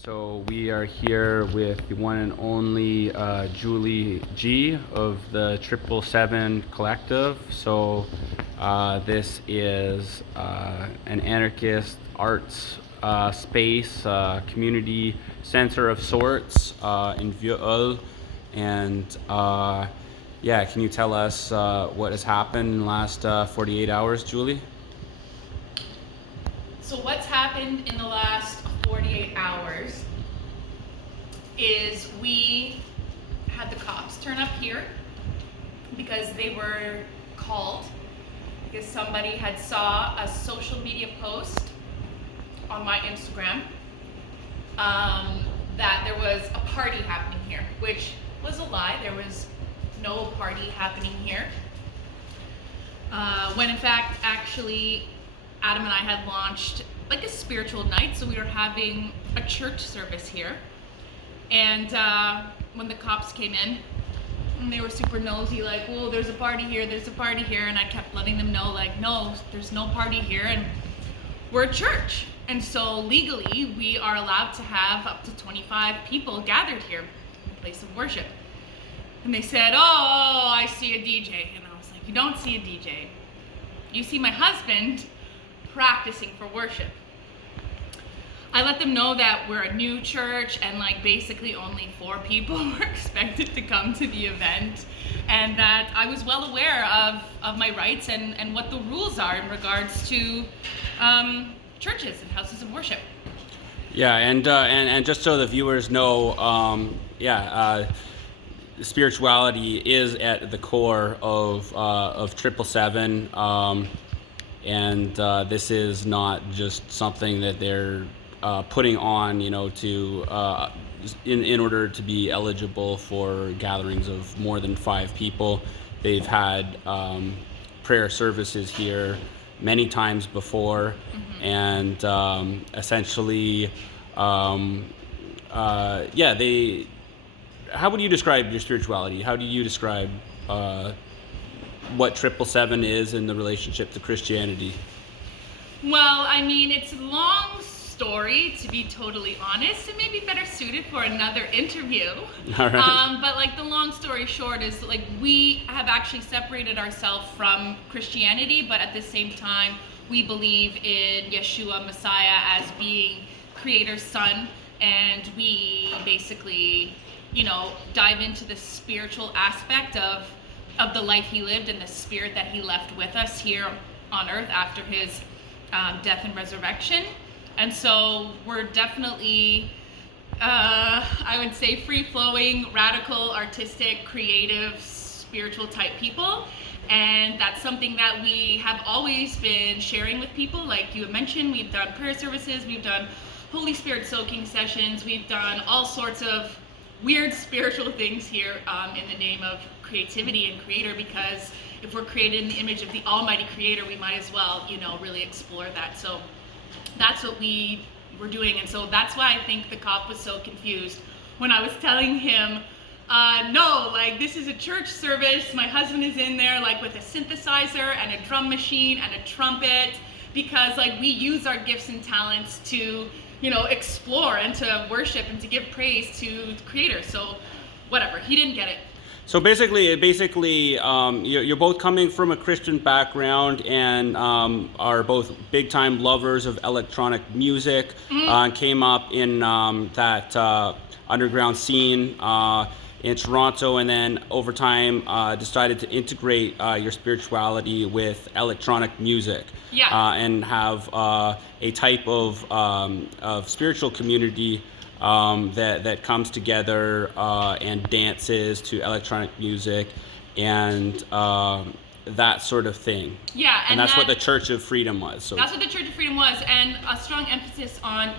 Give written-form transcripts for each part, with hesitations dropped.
So we are here with the one and only Julie G of the 777 Collective. This is an anarchist arts space, community center of sorts in Vieux. And can you tell us what has happened in the last 48 hours, Julie? So what's happened in the last 48 hours is we had the cops turn up here because they were called because somebody had saw a social media post on my Instagram that there was a party happening here, which was a lie. There was no party happening here. When in fact, actually, Adam and I had launched like a spiritual night, so we were having a church service here. And when the cops came in, and they were super nosy, like, "Whoa, there's a party here, and I kept letting them know, like, no, there's no party here, and we're a church. And so legally, we are allowed to have up to 25 people gathered here in a place of worship. And they said, "Oh, I see a DJ." And I was like, "You don't see a DJ. You see my husband practicing for worship." I let them know that we're a new church and like basically only 4 people were expected to come to the event, and that I was well aware of my rights and what the rules are in regards to churches and houses of worship. Yeah, and just so the viewers know, spirituality is at the core of 777, and this is not just something that they're putting on, to in order to be eligible for gatherings of more than 5 people. They've had prayer services here many times before, and essentially, they. How would you describe your spirituality? How do you describe what 777 is in the relationship to Christianity? Well, I mean, it's a long story, to be totally honest. It may be better suited for another interview. All right. But like the long story short is like we have actually separated ourselves from Christianity, but at the same time, we believe in Yeshua, Messiah, as being Creator's Son, and we basically, dive into the spiritual aspect of the life he lived and the spirit that he left with us here on earth after his death and resurrection. And so we're definitely, I would say, free-flowing, radical, artistic, creative, spiritual type people. And that's something that we have always been sharing with people. Like you mentioned, we've done prayer services, we've done Holy Spirit soaking sessions, we've done all sorts of weird spiritual things here in the name of creativity and creator, because if we're created in the image of the Almighty Creator, we might as well, really explore that. So that's what we were doing. And so that's why I think the cop was so confused when I was telling him, no, like this is a church service. My husband is in there like with a synthesizer and a drum machine and a trumpet, because like we use our gifts and talents to, explore and to worship and to give praise to the Creator. So whatever, he didn't get it. So basically, you're both coming from a Christian background and are both big-time lovers of electronic music. Came up in that underground scene in Toronto, and then over time decided to integrate your spirituality with electronic music. Yeah. And have a type of spiritual community that comes together and dances to electronic music and that sort of thing. Yeah, and that's what the Church of Freedom was. So that's what the Church of Freedom was, and a strong emphasis on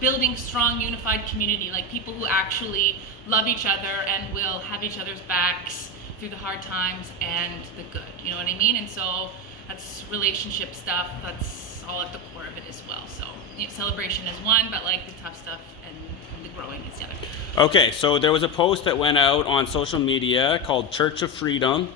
building strong, unified community, like people who actually love each other and will have each other's backs through the hard times and the good. You know what I mean? And so that's relationship stuff. That's all at the core of it as well. So celebration is one, but like the tough stuff and the growing is the other. Okay, so there was a post that went out on social media called Church of Freedom.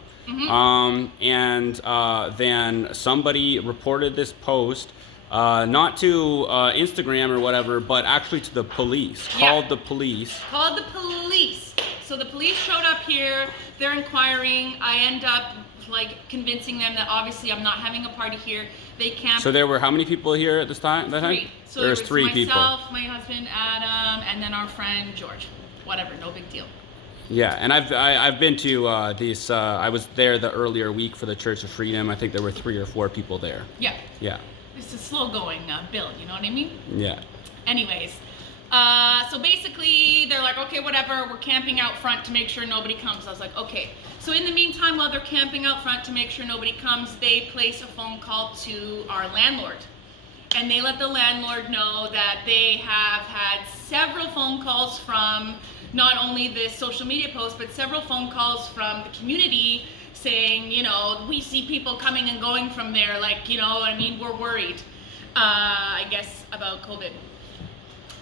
Then somebody reported this post not to Instagram or whatever, but actually to the police. Yeah. Called the police. Called the police. So the police showed up here. They're inquiring. I end up like convincing them that obviously I'm not having a party here. They can't. So there were how many people here at this time? Three. So there was was three myself, people. my husband Adam, and then our friend George. Whatever, no big deal. Yeah, and I've been to these. I was there the earlier week for the Church of Freedom. I think there were 3 or 4 people there. Yeah. Yeah. It's a slow going build, you know what I mean? Yeah. Anyways, so basically they're like, okay, whatever, we're camping out front to make sure nobody comes. I was like, okay. So in the meantime, while they're camping out front to make sure nobody comes, they place a phone call to our landlord. And they let the landlord know that they have had several phone calls from not only this social media post, but several phone calls from the community saying, you know, we see people coming and going from there, like, you know, I mean, we're worried, I guess, about COVID.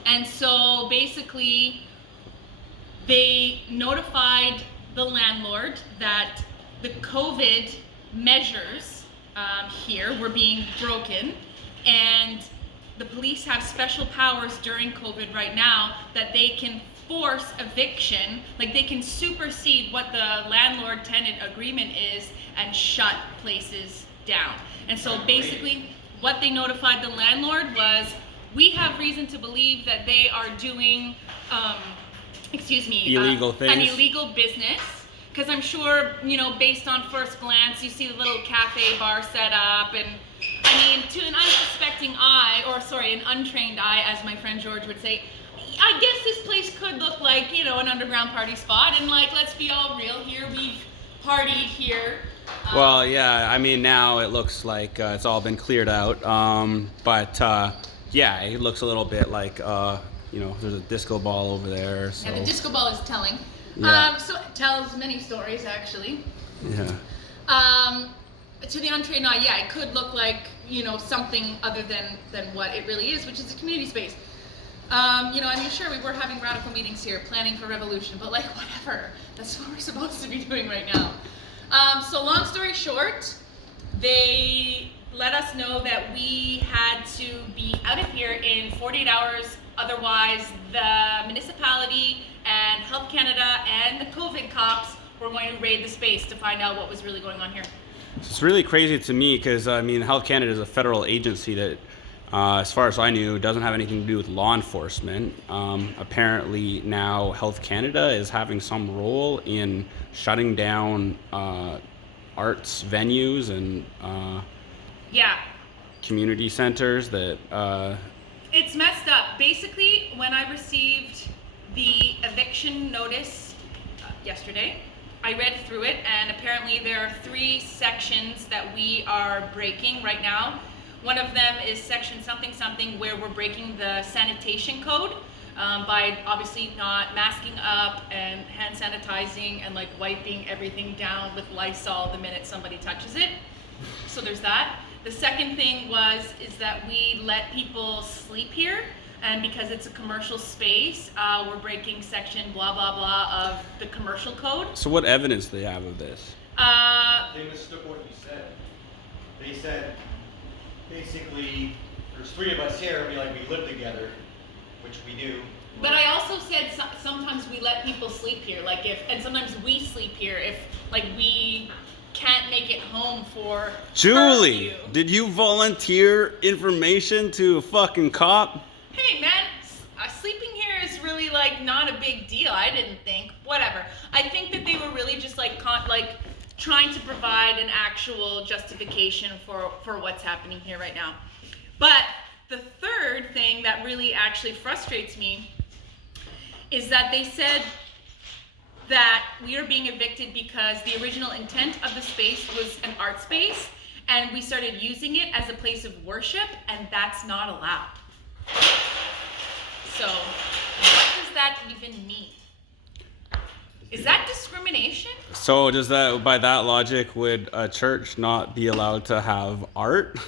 And so basically, they notified the landlord that the COVID measures here were being broken, and the police have special powers during COVID right now that they can force eviction, like they can supersede what the landlord-tenant agreement is and shut places down. And so basically what they notified the landlord was, we have reason to believe that they are doing, illegal things. An illegal business. Because I'm sure, you know, based on first glance, you see the little cafe bar set up, and I mean, to an unsuspecting eye, or sorry, an untrained eye, as my friend George would say, I guess this place could look like, you know, an underground party spot. And like, let's be all real here, we've partied here. Well, yeah, I mean, now it looks like it's all been cleared out. Yeah, it looks a little bit like, you know, there's a disco ball over there. So. Yeah, the disco ball is telling. Yeah. So it tells many stories, actually. Yeah. To the untrained eye, yeah, it could look like, you know, something other than what it really is, which is a community space. You know, I mean, sure, we were having radical meetings here, planning for revolution, but like, whatever. That's what we're supposed to be doing right now. So long story short, they let us know that we had to be out of here in 48 hours. Otherwise, the municipality and Health Canada and the COVID cops were going to raid the space to find out what was really going on here. It's really crazy to me because, I mean, Health Canada is a federal agency that, as far as I knew, doesn't have anything to do with law enforcement. Apparently now Health Canada is having some role in shutting down arts venues and Yeah. community centers that... It's messed up. Basically, when I received the eviction notice yesterday, I read through it, and apparently there are 3 sections that we are breaking right now. One of them is section something something, where we're breaking the sanitation code by obviously not masking up and hand sanitizing and like wiping everything down with Lysol the minute somebody touches it. So there's that. The second thing is that we let people sleep here, and because it's a commercial space, we're breaking section blah blah blah of the commercial code. So what evidence do they have of this? They mistook what you said. They said, basically, there's 3 of us here, we live together, which we do. But I also said sometimes we let people sleep here, and sometimes we sleep here if like we can't make it home for Julie, curfew. did you volunteer information to a fucking cop? Hey man, sleeping here is really like not a big deal. I didn't think. Whatever. I think that they were really just like trying to provide an actual justification for what's happening here right now. But the third thing that really actually frustrates me is that they said that we are being evicted because the original intent of the space was an art space, and we started using it as a place of worship, and that's not allowed. So, what does that even mean? Is that discrimination? So does that, by that logic, would a church not be allowed to have art?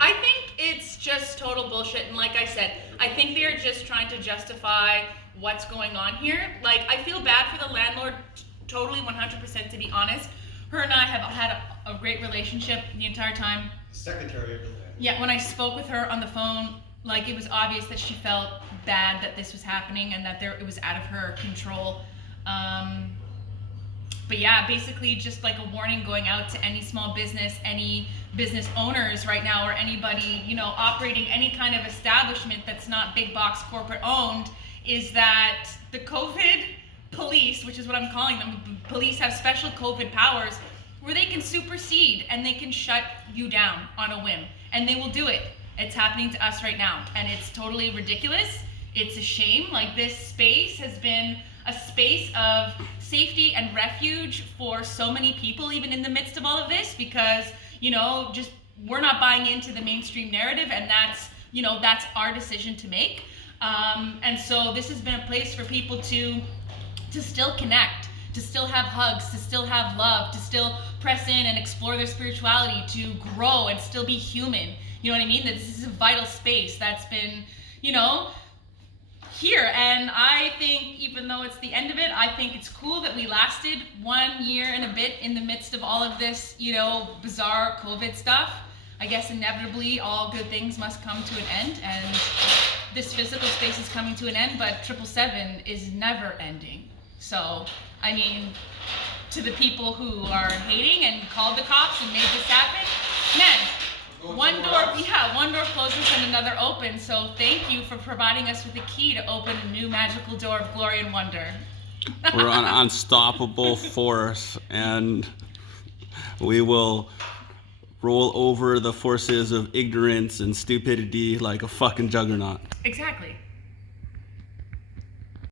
I think it's just total bullshit, and like I said, I think they're just trying to justify what's going on here. Like, I feel bad for the landlord, totally 100% to be honest. Her and I have had a great relationship the entire time. Secretary of the landlord. Yeah, when I spoke with her on the phone, like, it was obvious that she felt bad that this was happening and that it was out of her control. But yeah, basically just like a warning going out to any small business, any business owners right now, or anybody, you know, operating any kind of establishment that's not big box corporate owned, is that the COVID police, which is what I'm calling them, police have special COVID powers where they can supersede and they can shut you down on a whim, and they will do it. It's happening to us right now, and it's totally ridiculous. It's a shame. Like, this space has been a space of safety and refuge for so many people, even in the midst of all of this, because, you know, just we're not buying into the mainstream narrative, and that's, you know, that's our decision to make. And so this has been a place for people to still connect, to still have hugs, to still have love, to still press in and explore their spirituality, to grow and still be human. You know what I mean? That this is a vital space that's been, you know, here. And I think, even though it's the end of it, I think it's cool that we lasted 1 year and a bit in the midst of all of this, you know, bizarre COVID stuff. I guess inevitably all good things must come to an end, and this physical space is coming to an end, but 777 is never ending. So, I mean, to the people who are hating and called the cops and made this happen, man, one door closes and another opens. So thank you for providing us with a key to open a new magical door of glory and wonder. We're an unstoppable force, and we will roll over the forces of ignorance and stupidity like a fucking juggernaut. Exactly.